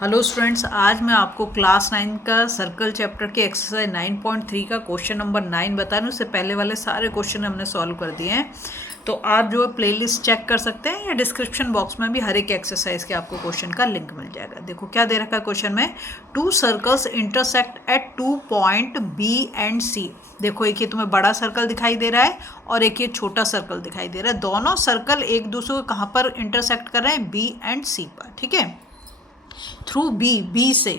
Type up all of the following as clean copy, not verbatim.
Hello students, आज मैं आपको क्लास 9 का सर्कल चैप्टर के एक्सरसाइज 9.3 का क्वेश्चन नंबर 9 बता रही हूँ। उससे पहले वाले सारे क्वेश्चन हमने सॉल्व कर दिए हैं, तो आप जो है प्लेलिस्ट चेक कर सकते हैं या डिस्क्रिप्शन बॉक्स में भी हर एक एक्सरसाइज के आपको क्वेश्चन का लिंक मिल जाएगा। देखो क्या दे रखा है क्वेश्चन में, 2 circles intersect at 2 point B and C. देखो एक ये तुम्हें बड़ा सर्कल दिखाई दे रहा है और एक ये छोटा सर्कल दिखाई दे रहा है। दोनों सर्कल एक दूसरे को कहाँ पर इंटरसेक्ट कर रहे हैं, बी एंड सी पर। ठीक है, थ्रू बी से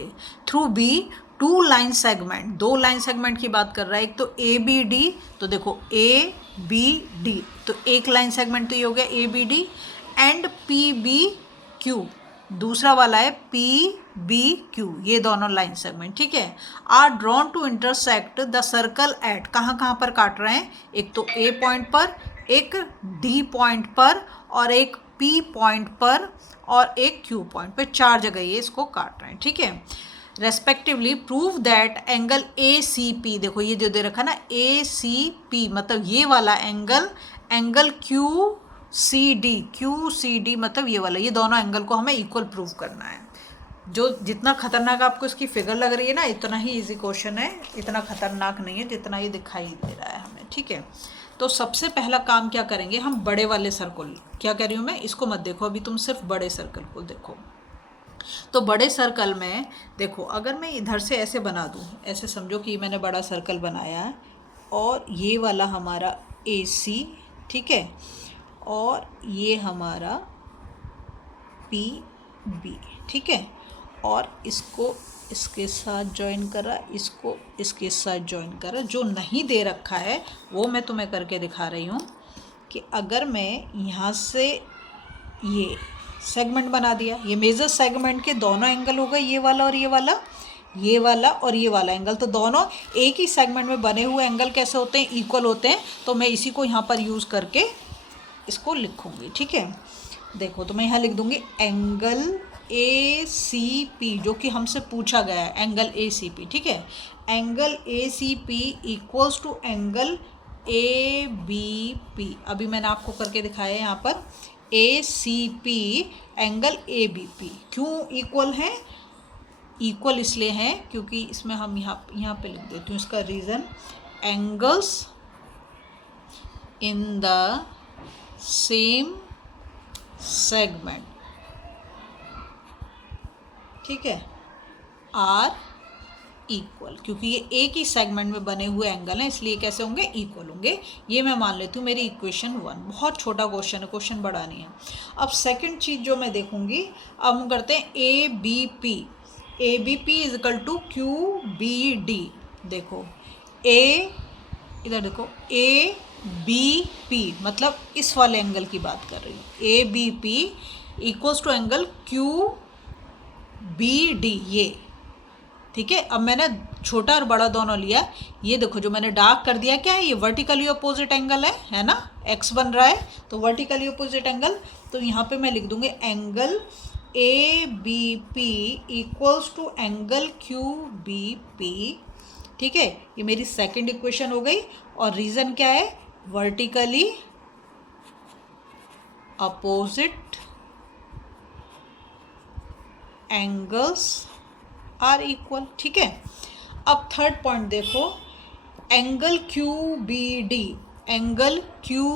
through B 2 line segment, 2 line segment की बात कर रहा है। एक तो ए बी डी, तो देखो ए बी डी, तो एक लाइन सेगमेंट तो ये हो गया A B D, and P B Q दूसरा वाला है पी बी क्यू, ये दोनों लाइन सेगमेंट। ठीक है, are drawn to intersect the circle at, कहाँ कहाँ पर काट रहे हैं, एक तो ए पॉइंट पर, एक डी पॉइंट पर, और एक पी पॉइंट पर, और एक क्यू पॉइंट पे। 4 जगह ये इसको काट रहे हैं। ठीक है, respectively prove that angle A C P, देखो ये जो दे रखा ना ए सी पी, मतलब ये वाला angle, angle Q C D मतलब ये वाला, ये दोनों एंगल को हमें इक्वल प्रूव करना है। जो जितना खतरनाक आपको इसकी फिगर लग रही है ना, इतना ही इजी क्वेश्चन है, इतना खतरनाक नहीं है जितना ये दिखाई दे रहा है हमें। ठीक है, तो सबसे पहला काम क्या करेंगे हम, बड़े वाले सर्कल, क्या कह रही हूँ मैं, इसको मत देखो अभी, तुम सिर्फ बड़े सर्कल को देखो। तो बड़े सर्कल में देखो, अगर मैं इधर से ऐसे बना दूँ, ऐसे समझो कि मैंने बड़ा सर्कल बनाया है और ये वाला हमारा ए सी, ठीक है, और ये हमारा पी बी, ठीक है, और इसको इसके साथ ज्वाइन करा, इसको इसके साथ ज्वाइन करा। जो नहीं दे रखा है वो मैं तुम्हें करके दिखा रही हूँ कि अगर मैं यहाँ से ये सेगमेंट बना दिया, ये मेजर सेगमेंट के दोनों एंगल हो गए, ये वाला और ये वाला, ये वाला और ये वाला एंगल, तो दोनों एक ही सेगमेंट में बने हुए एंगल कैसे होते हैं, इक्वल होते हैं। तो मैं इसी को यहाँ पर यूज़ करके इसको लिखूँगी। ठीक है, देखो तो मैं यहाँ लिख दूँगी एंगल ए सी पी, जो कि हमसे पूछा गया है, एंगल ए सी पी। ठीक है, angle A C P equals to angle A B P. अभी मैंने आपको करके दिखाया है यहाँ पर A C P angle A B P. क्यों इक्वल है, इक्वल इसलिए हैं क्योंकि इसमें हम यहाँ पे लिख देती हूँ इसका reason, angles in the same segment, ठीक है, आर इक्वल, क्योंकि ये एक ही सेगमेंट में बने हुए एंगल हैं, इसलिए कैसे होंगे, इक्वल होंगे। ये मैं मान लेती हूँ मेरी इक्वेशन 1। बहुत छोटा क्वेश्चन है, क्वेश्चन बड़ा नहीं है। अब सेकंड चीज़ जो मैं देखूंगी, अब हम करते हैं A B P is equal to Q B D. देखो ए, इधर देखो ए बी पी, मतलब इस वाले एंगल की बात कर रही हूँ, A B P equals to angle Q B D, ये। ठीक है, अब मैंने छोटा और बड़ा दोनों लिया। ये देखो जो मैंने डार्क कर दिया, क्या है, ये वर्टिकली अपोजिट एंगल है ना, एक्स बन रहा है तो वर्टिकली अपोजिट एंगल। तो यहाँ पे मैं लिख दूंगी angle A B P equals to angle Q B P. ठीक है, ये मेरी सेकंड इक्वेशन हो गई। और रीज़न क्या है, vertically opposite angles are equal. ठीक है, अब थर्ड पॉइंट देखो, angle Q B D, angle Q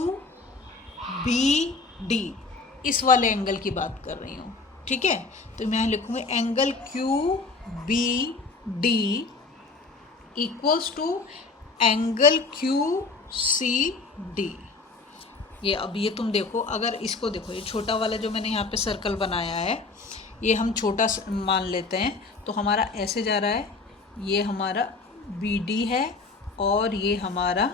B D, इस वाले एंगल की बात कर रही हूँ। ठीक है, तो मैं लिखूँगी angle Q B D equals to angle Q C D. ये अब ये तुम देखो, अगर इसको देखो, ये छोटा वाला जो मैंने यहाँ पे सर्कल बनाया है, ये हम छोटा मान लेते हैं, तो हमारा ऐसे जा रहा है, ये हमारा बी डी है और ये हमारा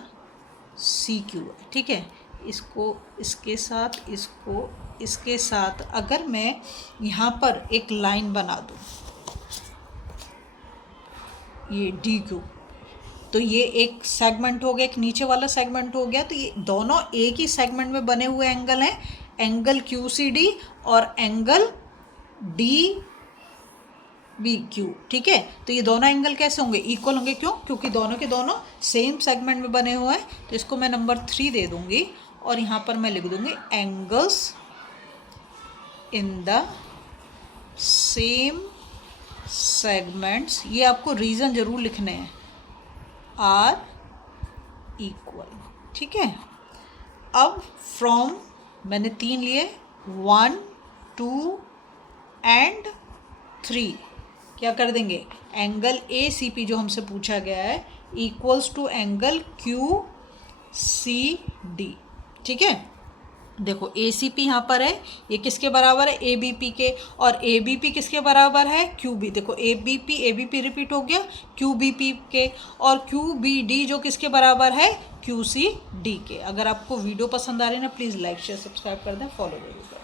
सी क्यू है। ठीक है, इसको इसके साथ, इसको इसके साथ अगर मैं यहाँ पर एक लाइन बना दूँ, ये डी क्यू, तो ये एक सेगमेंट हो गया, एक नीचे वाला सेगमेंट हो गया। तो ये दोनों एक ही सेगमेंट में बने हुए एंगल हैं, एंगल क्यू सी डी और एंगल डी बी क्यू। ठीक है, तो ये दोनों एंगल कैसे होंगे, इक्वल होंगे। क्यों, क्योंकि दोनों के दोनों सेम सेगमेंट में बने हुए हैं। तो इसको मैं नंबर 3 दे दूंगी और यहाँ पर मैं लिख दूंगी angles in the same segments, ये आपको रीज़न ज़रूर लिखने हैं, आर इक्वल, ठीक है। अब फ्रॉम मैंने 3 लिए, 1 2 एंड 3, क्या कर देंगे, एंगल ए सी पी जो हमसे पूछा गया है equals to angle Q C D, ठीक है। देखो ए सी पी यहाँ पर है, ये किसके बराबर है, ए बी पी के, और ए बी पी किसके बराबर है, क्यू बी। देखो ए बी पी रिपीट हो गया क्यू बी पी के, और क्यू बी डी जो किसके बराबर है, क्यू सी डी के। अगर आपको वीडियो पसंद आ रही है ना, प्लीज़ लाइक शेयर सब्सक्राइब कर दें, फॉलो जरूर करें।